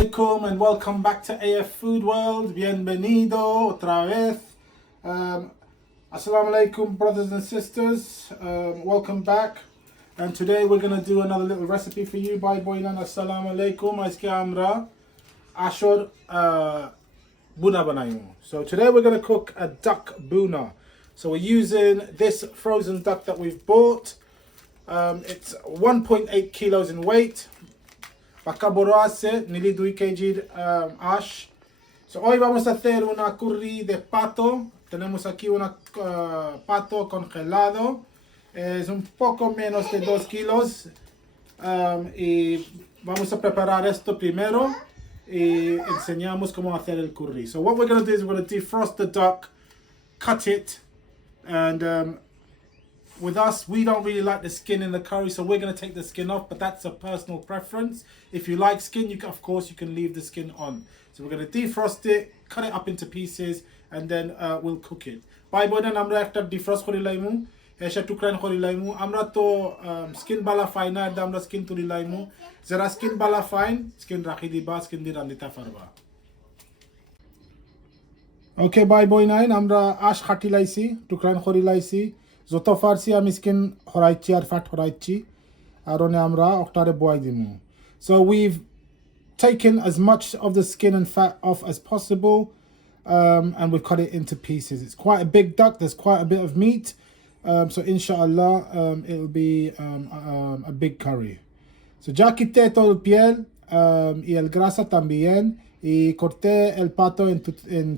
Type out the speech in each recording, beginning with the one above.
alaikum and welcome back to AF Food World. Bienvenido otra vez. Assalamu alaikum, brothers and sisters. Welcome back. And today we're going to do another little recipe for you. Bye boynan. Assalamu alaikum. Aizke amra ashor Bhoona banayum. So today we're going to cook a duck Bhoona. So we're using this frozen duck that we've bought. It's 1.8 kilos in weight. Bacaboroase, nearly 2 kg ash. So hoy vamos a hacer una curry de pato. Tenemos aquí una pato congelado. Es un poco menos de 2 kilos. Y vamos a preparar esto primero. Y enseñamos cómo hacer el curry. So what we're going to do is we're going to defrost the duck, cut it, and with us, we don't really like the skin in the curry, so we're going to take the skin off, but that's a personal preference. If you like skin, of course, you can leave the skin on. So we're going to defrost it, cut it up into pieces, and then we'll cook it. Bye boy, then আমরা একটা defrost করে লাইমু, এসে টুকরান করে লাইমু। আমরা তো skin bala fine না, আমরা skin তুলি লাইমু। যারা skin bala fine, skin রাখি দিবা, skin দি রান্দিতে পারবা। Okay, bye boy nine, আমরা আশ খাটি লাইছি, টুকরান করে লাইছি। যত ফারসি আমি স্কিন হরাইছি আর ফাট হরাইছি আর ওনে আমরা অক্টারে বয় দিমু. So we've taken as much of the skin and fat off as possible, and we've cut it into pieces. It's quite a big duck, there's quite a bit of meat, so inshallah it'll be a big curry. So ya quité todo el piel y el grasa también, y corté el pato en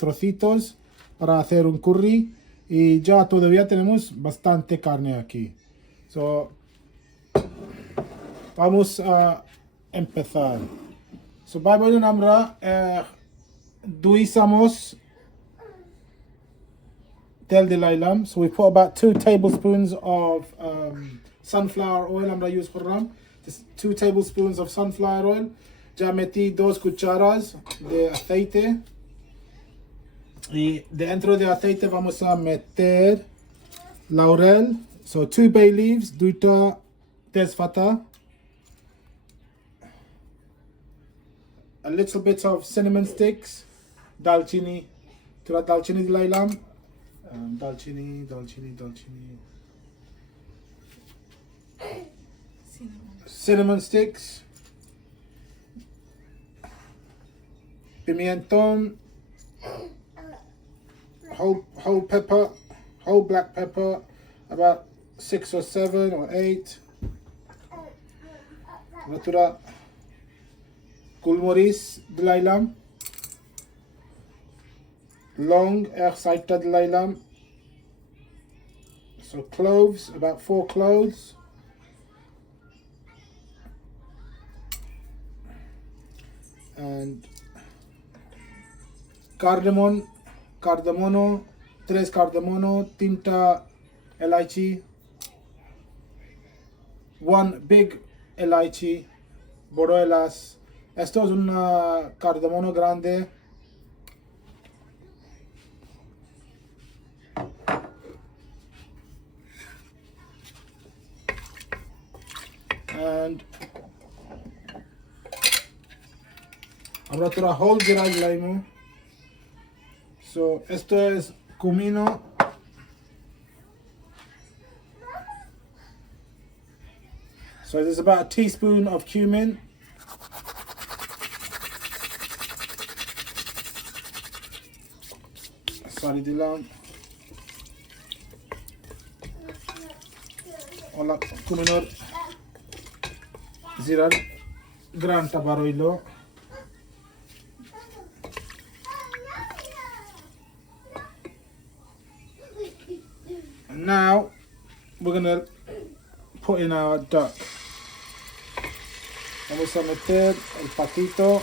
trocitos para hacer un curry. Y ya todavía tenemos bastante carne aquí. So, vamos a empezar. So, Bible namra duisamos tel de lailam. So we put about 2 tablespoons of sunflower oil. Namra use khurram. Just 2 tablespoons of sunflower oil. Ya metí 2 cucharas de aceite. Y dentro de aceite vamos a meter laurel, so 2 bay leaves, duita tezfata, a little bit of cinnamon sticks, dalchini, tura dalchini de lailam, dalchini, cinnamon sticks, pimienton, whole pepper, whole black pepper, about 6 or 7 or 8. Natura kulmoris de lailam, long ersaita de lailam. So cloves, about 4 cloves. And cardamono, 3 cardamono, tinta elaichi, 1 big elaichi, boroelas. Esto es un cardamono grande. And ahora tura whole jirai laimu. So esto es comino. So there's about a teaspoon of cumin. Sorry, dilang. Hola, comino. Zirar. Gran tabaroilo. Now we're gonna put in our duck. Vamos a meter el patito.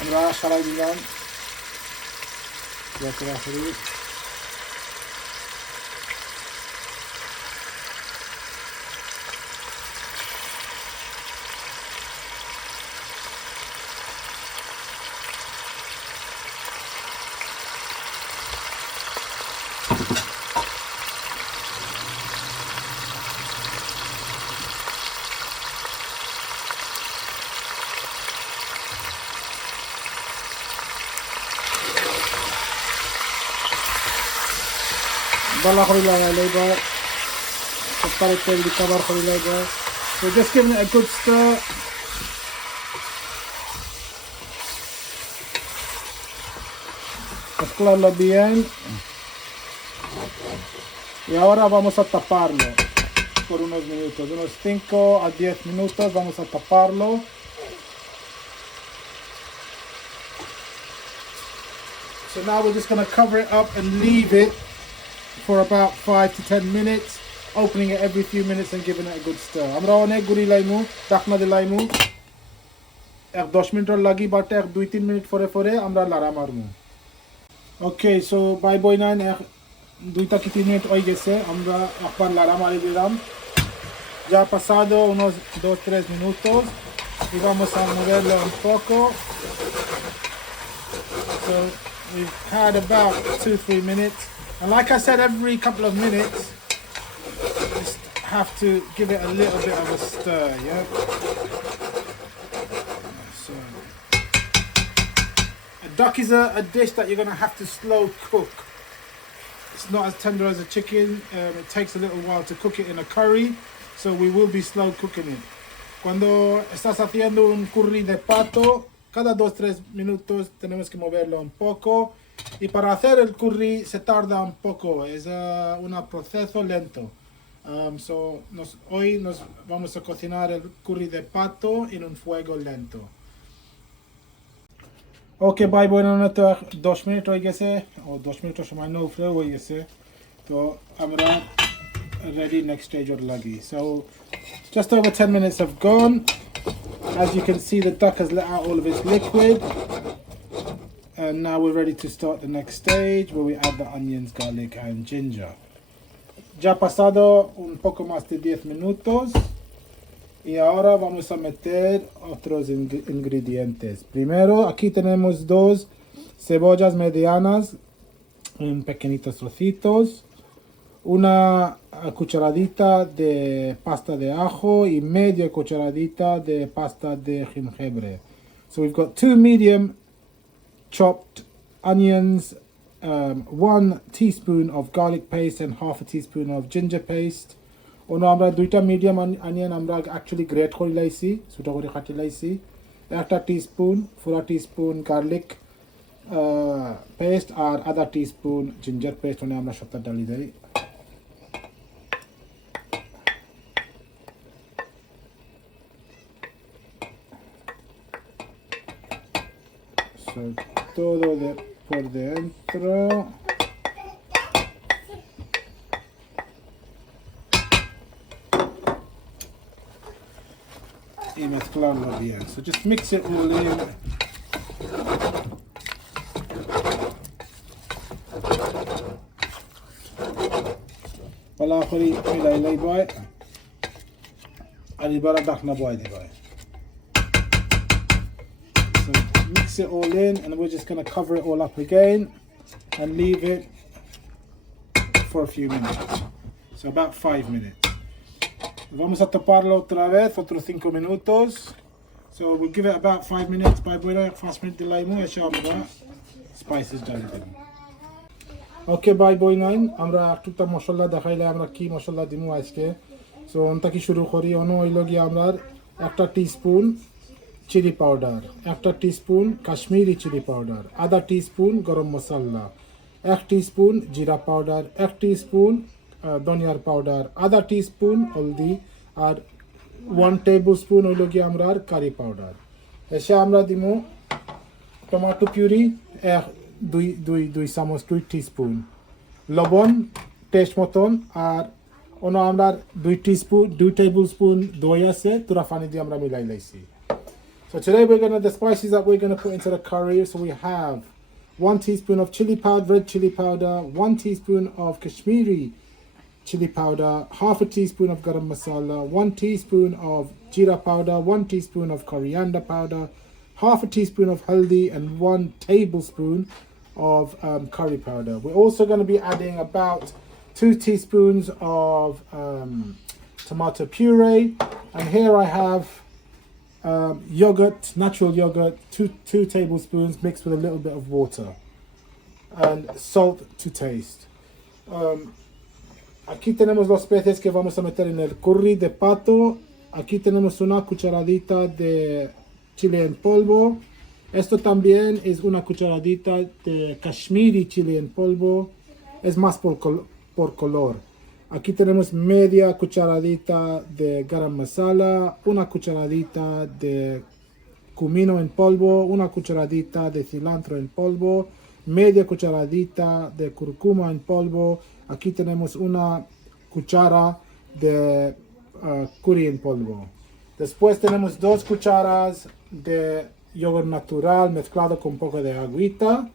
Ahora şarayından yatırabiliriz. Bala Horilai labor. So just giving it a good stir. Mezclarlo bien. Y ahora vamos a taparlo por unos minutos, unos 5 a 10 minutos vamos a taparlo. So now we're just going to cover it up and leave it for about 5 to 10 minutes, opening it every few minutes and giving it a good stir. আমরা অনেক গুড়ি লাইমু, ডাকনা দি লাইমু। 10 minute লাগি but 2-3 minute পরে আমরা লাড়া মারমু। Okay, so by boy 9 2 থেকে 3 minute হয়ে গেছে, আমরা একবার লাড়া মারি দিলাম। Ya pasado unos 2-3 minutos y vamos a moverlo un poco. So we've had about 2-3 minutes, and like I said, every couple of minutes just have to give it a little bit of a stir, yeah. So a duck is a dish that you're going to have to slow cook. It's not as tender as a chicken. It takes a little while to cook it in a curry, so we will be slow cooking it. Cuando estás haciendo un curry de pato, cada 2-3 minutos tenemos que moverlo un poco, y para hacer el curry se tarda un poco, es un proceso lento. Hoy nos vamos a cocinar el curry de pato en un fuego lento. Okay, bye boy, no 2 minute হয়ে গেছে, ও 2 মিনিটের সময় না উপরে হয়ে গেছে, তো আমরা ready next stage or lagi. So just over 10 minutes have gone. As you can see, the duck has let out all of its liquid, and now we're ready to start the next stage where we add the onions, garlic and ginger. Ya pasado un poco más de 10 minutos y ahora vamos a meter otros ingredientes. Primero, aquí tenemos 2 cebollas medianas en pequeñitos trocitos, una cucharadita de pasta de ajo y media cucharadita de pasta de jengibre. So we've got 2 medium chopped onions, 1 teaspoon of garlic paste and half a teaspoon of ginger paste. Ono আমরা 2টা medium onion আমরা actually grate করে লাইছি, ছোট করে কাটি লাইছি। 1 teaspoon, 4 teaspoon garlic paste আর আধা teaspoon ginger paste ওনে আমরা সবটা ঢালি দেই। So, todo por dentro. Y mezclarlo bien. So just mix it all in. Pala khori milay boy. Ali bara dakhna boy de boy. So mix it all in, and we're just going to cover it all up again and leave it for a few minutes. So about 5 minutes. Vamos a taparlo otra vez, otros 5 minutos. So we'll give it about 5 minutes. By boy, 5 minutes delay mo eshamra spices Dhali Dev. Okay, by boy 9 আমরা একটা মশলা দেখাইলে আমরা কি মশলা দিমু আজকে। So অনটা কি শুরু করি, অন হইলো গিয়া আমরা 1 teaspoon chilli powder, 1 teaspoon Kashmiri chilli powder, আধা টিস্পুন গরম মশলা, 1 টিস্পুন জিরা পাউডার, 1 টিস্পুন ধনিয়ার পাউডার, আধা টিস্পুন হলদি আর 1 টেবিলস্পুন হইল গিয়ে আমরা কারি পাউডার। এসে আমরা দিমু টমেটো পিউরি 2 চামচ 2 টিস্পুন, লবণ টেস্ট মতন, আর অন্য আমরা 2 টেবিলস্পুন দই আছে তোরা পানি দিয়ে আমরা মিলাই লাইছি। So today the spices that we're going to put into the curry, so we have 1 teaspoon of chili powder, red chili powder, 1 teaspoon of Kashmiri chili powder, half a teaspoon of garam masala, 1 teaspoon of jeera powder, 1 teaspoon of coriander powder, half a teaspoon of haldi, and 1 tablespoon of curry powder. We're also going to be adding about 2 teaspoons of tomato puree, and here I have yogurt, natural yogurt, 2 tablespoons mixed with a little bit of water, and salt to taste. Aquí tenemos los especies que vamos a meter en el curry de pato. Aquí tenemos una cucharadita de chile en polvo. Esto también es una cucharadita de Kashmiri chile en polvo. Es más por color. Aquí tenemos media cucharadita de garam masala, una cucharadita de comino en polvo, una cucharadita de cilantro en polvo, media cucharadita de cúrcuma en polvo. Aquí tenemos una cuchara de Curie en polvo. Después tenemos 2 cucharas de yogur natural mezclado con un poco de agüita.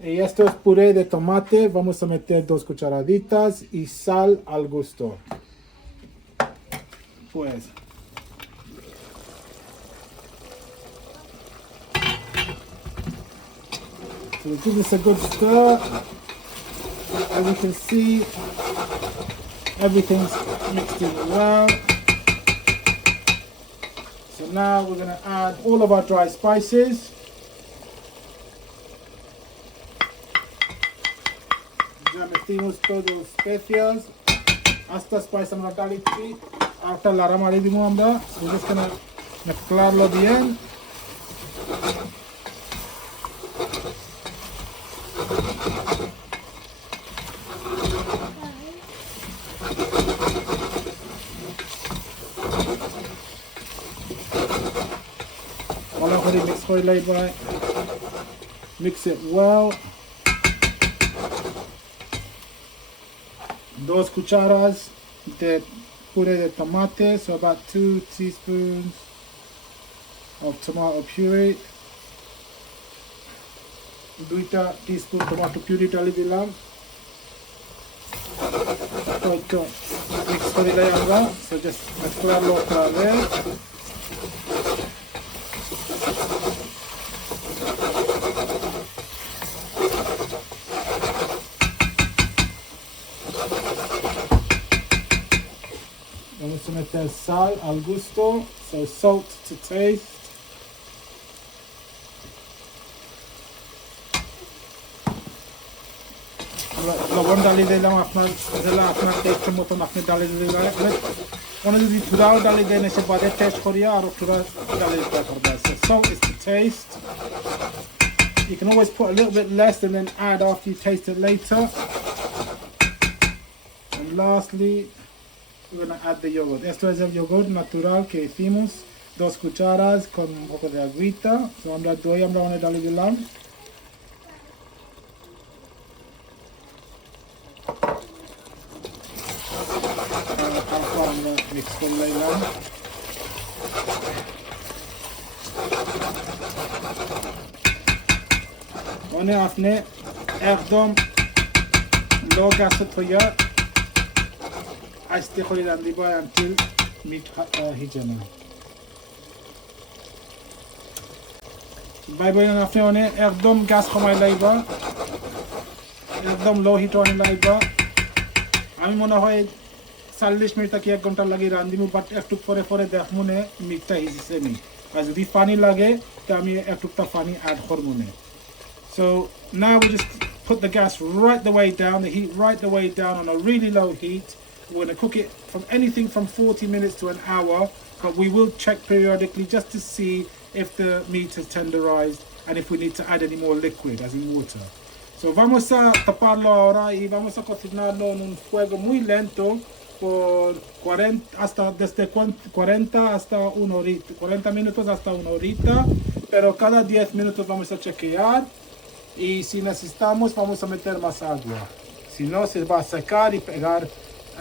Y esto es puré de tomate. Vamos a meter 2 cucharaditas y sal al gusto. Pues so we give this a good stir. As you can see, everything's mixed in well. So now we're going to add all of our dry spices. Ya metimos todas las especias. Hasta spice আমরা ডালিছি একটা লাড়া মারি দিব আমরা we're just going to mezclarlo bien. ভালো করে mix করে লইবা, mix it well. 2 cucharas de puré de tomate, so about 2 teaspoons of tomato puree. 2 teaspoon tomato puree ডালি দিলাম। তো মিক্স করে দিই আমরা, so just mezclarlo otra vez. Vamos a meter sal al gusto, so salt to taste. লবণ ডালি দিলাম আপনার টেস্টের মতন আপনি ডালি দিলেন। কোনো যদি থুরাও ডালি দেন এসে বাদে টেস্ট করিয়া আরও থুরা ডালি দিতে পারবে। So salt is to taste. You can always put a little bit less and then add after you taste it later. And lastly, we're going to add the yogurt. Esto es el yogurt natural que hicimos, 2 cucharas con un poco de agüita. So আমরা অনেক ডালি দিলাম। আমরা mix করে নিলাম। মানে আপনি একদম লো গ্যাসে থইয়া আস্তে করে রান্ধিবা until মিট হিজে না। ভাই বোন আপনি অনেক একদম গ্যাস কমাই লাইবা, একদম লো হিট অন লাইবা। আমি মনে হয় 40 মিনিট থেকে 1 ঘন্টা লাগে রান্ধিব, বাট একটু পরে পরে দেখবো নে মিটটা হিজেছে নি। আর যদি পানি লাগে তো আমি একটুটা পানি অ্যাড করবো নে। So now we just put the gas right the way down, the heat right the way down on a really low heat. We're going to cook it from anything from 40 minutes to an hour, but we will check periodically just to see if the meat has tenderized and if we need to add any more liquid, as in water. So vamos a taparlo ahora y vamos a cocinarlo en un fuego muy lento por 40 hasta 1 horita, 40 minutos hasta 1 horita, pero cada 10 minutos vamos a chequear y si necesitamos vamos a meter más agua, si no se va a secar y pegar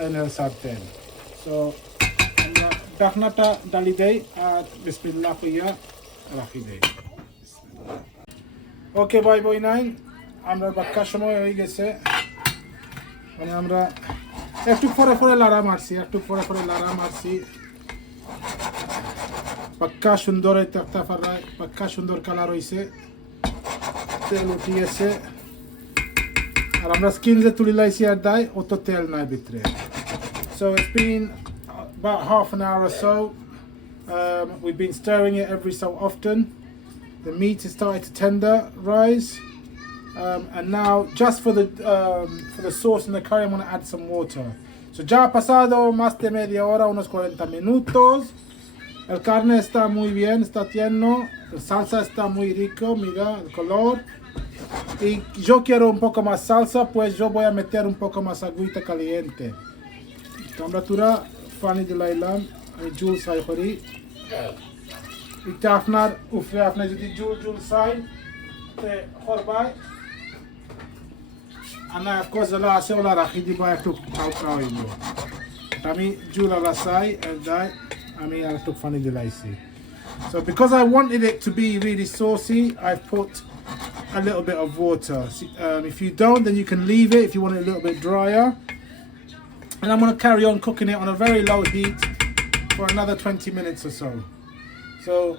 en el sartén. So ঢাকনাটা ডালি দেই আর বিসমিল্লাহ কইয়া রাখি দেই। ওকে ভাই বোনাই, আমরা বাক্কার সময় হয়ে গেছে, মানে আমরা একটু পরে লাড়া মারছি, পাক্কা সুন্দর একটা ফারাই, পাক্কা সুন্দর কালার হয়েছে, তেল উঠিয়েছে। আর আমরা স্কিন যে তুলি লাইছি আর দাই অত তেল নাই ভিতরে। So it's been about half an hour or so. We've been stirring it every so often. The meat is starting to tenderize. And now, just for the sauce and the curry, I'm going to add some water. So ya ha pasado más de media hora, unos 40 minutos. El carne está muy bien, está tierno. La salsa está muy rico, mira el color. Y yo quiero un poco más salsa, pues yo voy a meter un poco más agüita caliente. Temperatura fani de lailam, jul sai khori. Itafnar ufre afna judi jul sai te khorbay. Ana koza la ase ola rakhidi ba tu kau ilo. Tami jul ala sai and that I took funny delacy. So because I wanted it to be really saucy, I've put a little bit of water. If you don't, then you can leave it if you want it a little bit drier. And I'm going to carry on cooking it on a very low heat for another 20 minutes or so. So,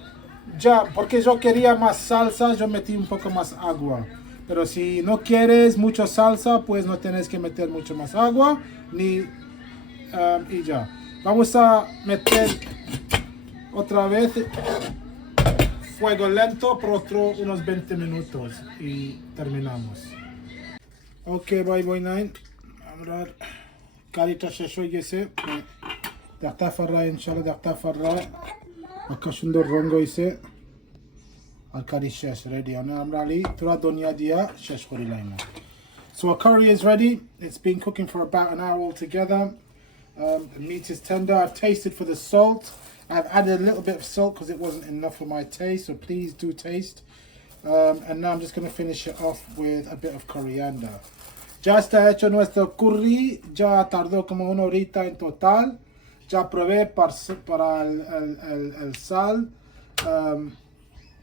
ya, porque yo quería más salsa, yo metí un poco más agua. Pero si no quieres mucho salsa, pues no tienes que meter mucho más agua, y ya. Vamos a meter otra vez fuego lento por unos 20 minutos y terminamos. Ok, bye bye nine. Amrar karita shesho yese. Daqta farra inshallah daqta farra. Akashundo rongo yese. Al kari shesh ready. Amrali tura donya dia shesh khori laima. So our curry is ready. It's been cooking for about an hour altogether. The meat is tender. I've tasted for the salt. I've added a little bit of salt because it wasn't enough for my taste, so please do taste. And now I'm just going to finish it off with a bit of coriander. Ya está hecho nuestro curry. Ya tardó como una horita en total. Ya probé para el sal.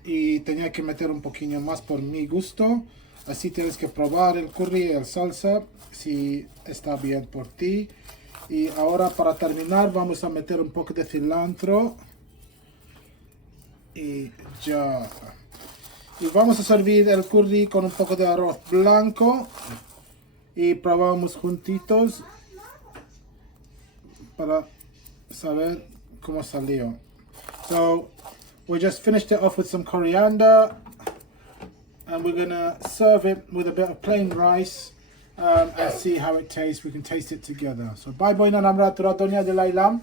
Y tenía que meter un poquito más por mi gusto. Así tienes que probar el curry y el salsa si está bien por ti. Y ahora para terminar vamos a meter un poco de cilantro. Y ya. Y vamos a servir el curry con un poco de arroz blanco. Y probamos juntitos para saber cómo salió. So we just finished it off with some coriander. And we're going to serve it with a bit of plain rice. And see how it tastes. We can taste it together. So bye bye nan amra tura donya de lailam.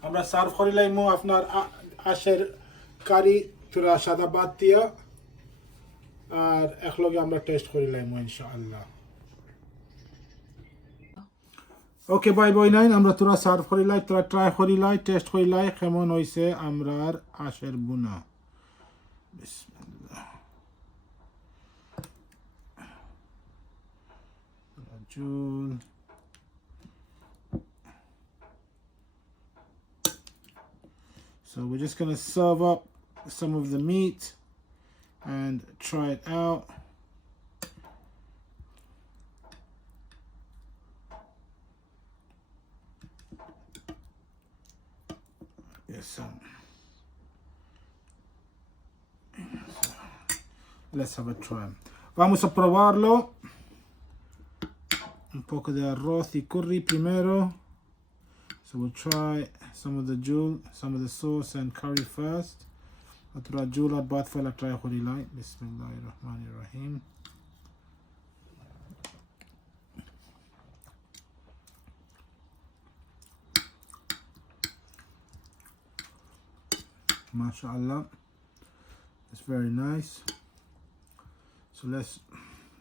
Amra sarf khori laimu afnar asher kari tura shadabatia. Ar ekhlogi amra taste khori laimu inshallah. Okay bye bye nan amra tura sarf khori lai tura try khori lai taste khori lai khemon hoise amrar asher buna. Bismillah. Jewel. So we're just going to serve up some of the meat and try it out. Yes, let's have a try. Vamos a probarlo. Un poco de arroz y curry primero. So we'll try some of the jewel, some of the sauce and curry first. Atra jewel at bath fala try khori lai. Bismillahirrahmanirrahim. MashaAllah. It's very nice. So let's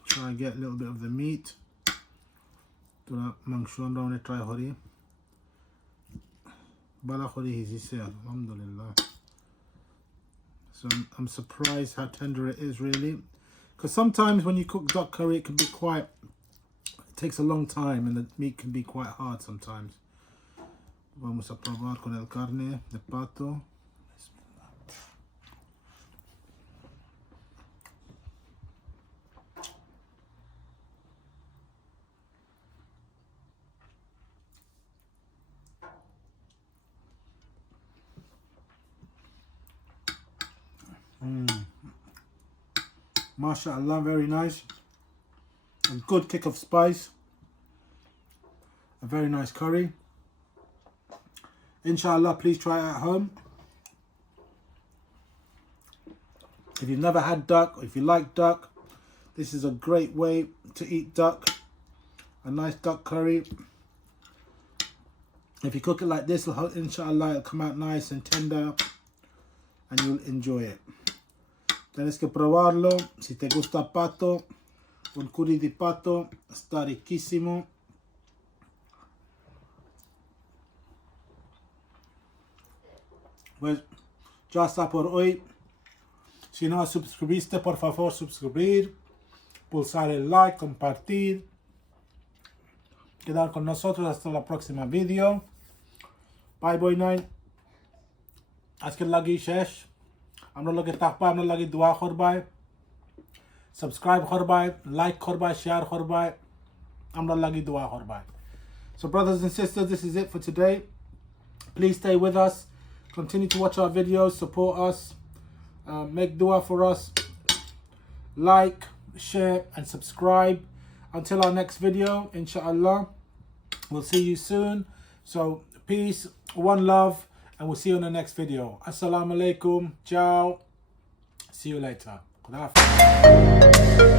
try and get a little bit of the meat. Tura mangshuan raune try khori. Bala khori hisi alhamdulillah. So I'm surprised how tender it is really. Because sometimes when you cook duck curry it takes a long time and the meat can be quite hard sometimes. Vamos a probar con el carne de pato. MashaAllah, very nice. A good kick of spice. A very nice curry. Inshallah, please try it at home. If you've never had duck, or if you like duck, This is a great way to eat duck. A nice duck curry. If you cook it like this, inshallah, it'll come out nice and tender and you'll enjoy it. Tienes que probarlo. Si te gusta pato, un curry de pato está riquísimo. Pues ya está por hoy. Si no suscribiste, por favor suscribir, pulsar el like, compartir, quedar con nosotros hasta la próxima video. Bye boy night. Asker lagi shesh. Amra lagi takba, amra lagi dua khorbay. Subscribe khorbay, like khorbay, share khorbay. Amra lagi dua khorbay. So brothers and sisters, this is it for today. Please stay with us. Continue to watch our videos, support us, make dua for us, like, share and subscribe. Until our next video, inshallah, we'll see you soon. So peace, one love, and we'll see you in the next video. Assalamu alaikum, ciao, see you later. Khuda hafiz.